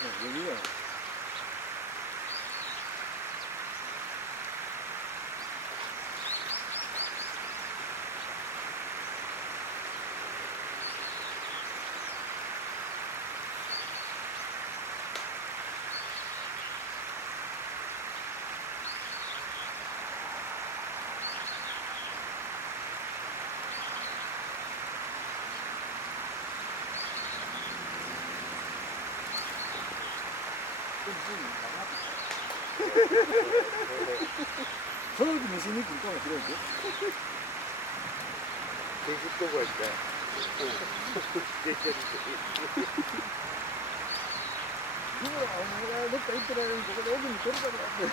余裕やな。その時虫に来るかもしれんけど。手振っとこうやって。ほら、お前がどっか行ってられん、ここで奥に取るからって。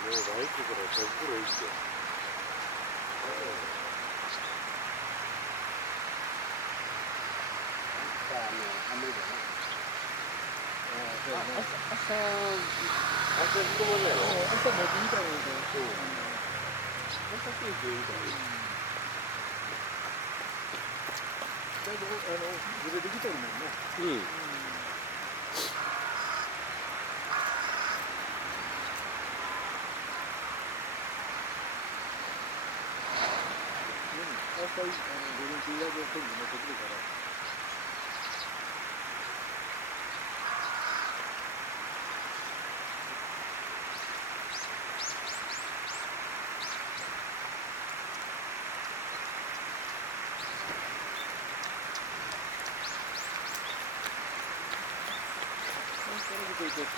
もう来季から手袋いいって。朝仕込まんないの？朝持ってみたいなので。朝ケーキみたいな。だいぶずれてきとるもんね。朝午前中やるときに持ってくるから。